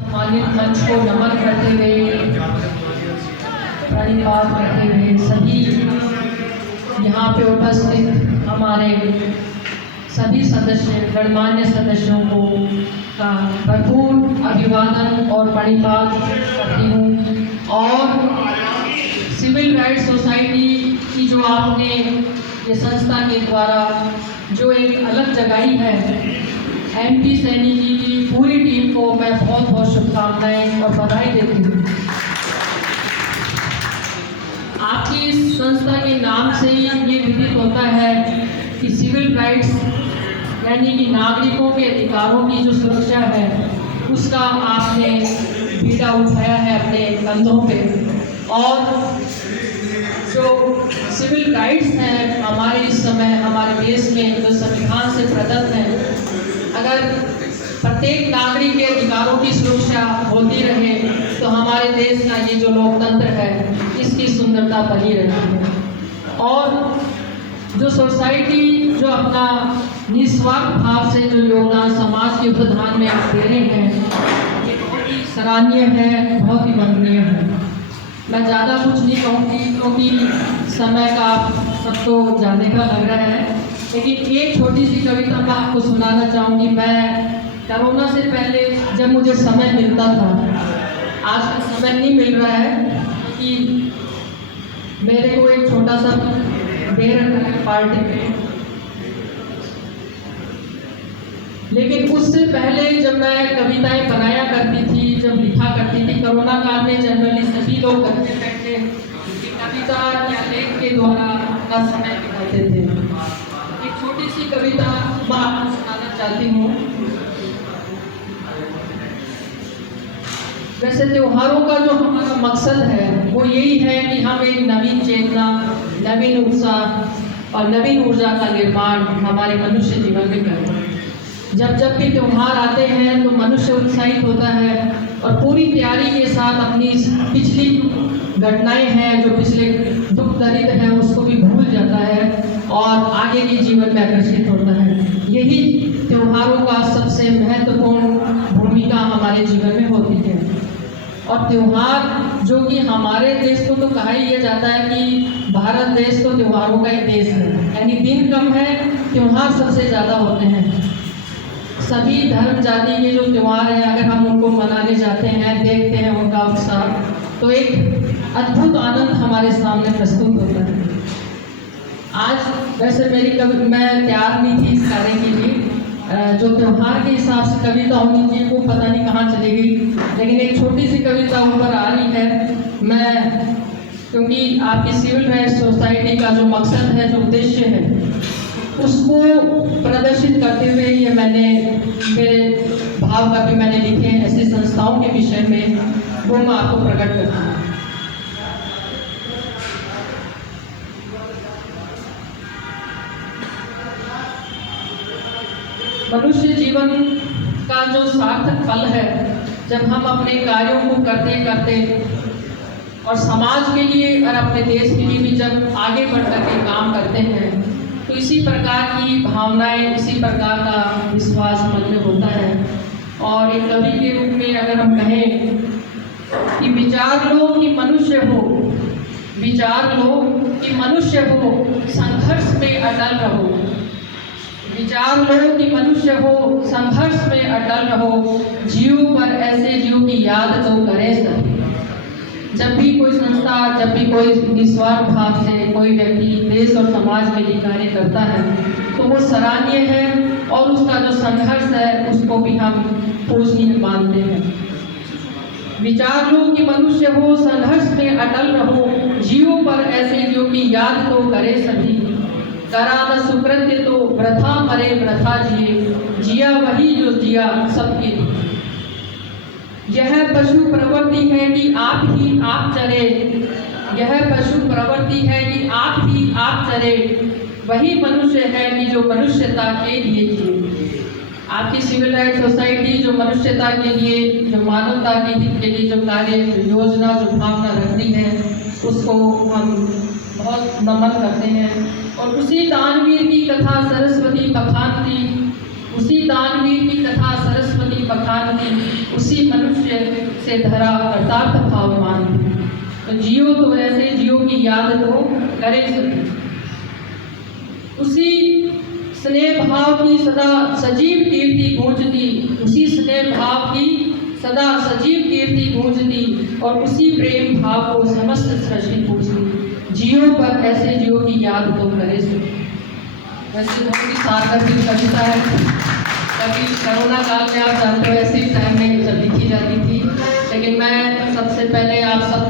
सम्मानित मंच को नमन करते हुए, प्रणिपात करते हुए सभी यहाँ पे उपस्थित हमारे सभी सदस्य, गणमान्य सदस्यों को का भरपूर अभिवादन और प्रणिपात करती हूँ। और सिविल राइट्स सोसाइटी की जो आपने ये संस्था के द्वारा जो एक अलग जगाई है, MP सैनी जी की पूरी टीम को मैं बहुत बहुत शुभकामनाएं और बधाई देती हूँ। आपकी इस संस्था के नाम से ही ये विदित होता है कि सिविल राइट्स यानी कि नागरिकों के अधिकारों की जो सुरक्षा है उसका आपने बीड़ा उठाया है अपने कंधों पे। और जो सिविल राइट्स हैं हमारे इस समय हमारे देश में जो संविधान से प्रदत्त हैं, अगर प्रत्येक नागरिक के अधिकारों की सुरक्षा होती रहे तो हमारे देश का ये जो लोकतंत्र है इसकी सुंदरता बनी रहती है। और जो सोसाइटी जो अपना निस्वार्थ भाव से जो योगदान समाज के उत्थान में आप दे रहे हैं, ये बहुत ही सराहनीय है, बहुत ही वंदनीय है। मैं ज़्यादा कुछ नहीं कहूँगी क्योंकि समय का आप सबको जानने का लग रहा है, लेकिन एक छोटी सी कविता मैं आपको सुनाना चाहूँगी। मैं कोरोना से पहले जब मुझे समय मिलता था, आज का समय नहीं मिल रहा है कि मेरे को एक छोटा सा दे रखा है पार्टी में, लेकिन उससे पहले जब मैं कविताएं बनाया करती थी, जब लिखा करती थी, कोरोना काल में जनरली सभी लोग घर में बैठे कविता या लेख के द्वारा अपना समय बिताते थे। एक छोटी सी कविता मैं आपको सुनाना चाहती हूँ। वैसे त्योहारों का जो हमारा मकसद है वो यही है कि हम एक नवीन चेतना, नवीन उत्साह और नवीन ऊर्जा का निर्माण हमारे मनुष्य जीवन में करें। जब भी त्योहार आते हैं तो मनुष्य उत्साहित होता है और पूरी तैयारी के साथ अपनी पिछली घटनाएं हैं, जो पिछले दुख दर्द है उसको भी भूल जाता है और आगे के जीवन में आकर्षित होता है। यही त्योहारों का सबसे महत्वपूर्ण भूमिका हमारे जीवन में होती है। और त्योहार जो कि हमारे देश को तो कहा ही जाता है कि भारत देश तो त्योहारों का ही देश है, यानी दिन कम है, त्योहार सबसे ज़्यादा होते हैं। सभी धर्म जाति के जो त्यौहार हैं अगर हम उनको मनाने जाते हैं, देखते हैं उनका उत्साह, तो एक अद्भुत आनंद हमारे सामने प्रस्तुत होता है। आज वैसे मैं तैयार नहीं थी इस कार्य के लिए, जो त्यौहार के हिसाब से कविता होनी चाहिए वो पता नहीं कहाँ चली गई, लेकिन एक छोटी सी कविता ऊपर आ रही है। मैं क्योंकि आपकी सिविल राइट्स सोसाइटी का जो मकसद है, जो उद्देश्य है, उसको प्रदर्शित करते हुए ये मैंने मेरे भाव कवि मैंने लिखे ऐसी संस्थाओं के विषय में, वो मैं आपको प्रकट करती हूँ। मनुष्य जीवन का जो सार्थक फल है, जब हम अपने कार्यों को करते करते और समाज के लिए और अपने देश के लिए भी जब आगे बढ़ करके काम करते हैं, तो इसी प्रकार की भावनाएं, इसी प्रकार का विश्वास मन में होता है। और एक कवि के रूप में अगर हम कहें कि विचार लो कि मनुष्य हो, विचार लो कि मनुष्य हो, संघर्ष में अटल रहो। विचार लो कि मनुष्य हो, संघर्ष में अटल रहो, जीव पर ऐसे जीव की याद तो करे सभी। जब भी कोई संस्था, जब भी कोई निस्वार्थ भाव से कोई व्यक्ति देश और समाज के लिए कार्य करता है तो वो सराहनीय है और उसका जो संघर्ष है उसको भी हम पूजनीय मानते हैं। विचार लो कि मनुष्य हो, संघर्ष में अटल रहो, जीवों पर ऐसे जीव की याद तो करे सभी। करा न सुकृत्य तो वृथा मरे वृथा जिए, जिया वही जो जिया सबके लिए। यह पशु प्रवृत्ति है कि आप ही आप चरे, यह पशु प्रवृत्ति है कि आप ही आप चरे, वही मनुष्य है कि जो मनुष्यता के लिए जिए। आपकी सिविल राइट्स सोसाइटी जो मनुष्यता के लिए, जो मानवता के हित के लिए जो कार्य, जो योजना, जो भावना रखती है, उसको हम बहुत नमन करते हैं। और उसी दानवीर की कथा सरस्वती बखानती, उसी दानवीर की कथा सरस्वती बखानती, उसी मनुष्य से धरा कृतार्थ भाव मान। तो जियो तो ऐसे जियो की याद तो करे सके। उसी स्नेह भाव की सदा सजीव कीर्ति गूंजती, उसी स्नेह भाव की सदा सजीव कीर्ति गूंजती, और उसी प्रेम भाव को समस्त सृष्टि पूजती। जियो पर ऐसे जियो की याद तो करे सके। वैसे बहुत ही सार्थक कविता है। कभी कोरोना काल में आप जानते हो ऐसे ही टाइम में जब लिखी जाती थी, लेकिन मैं सबसे पहले आप सब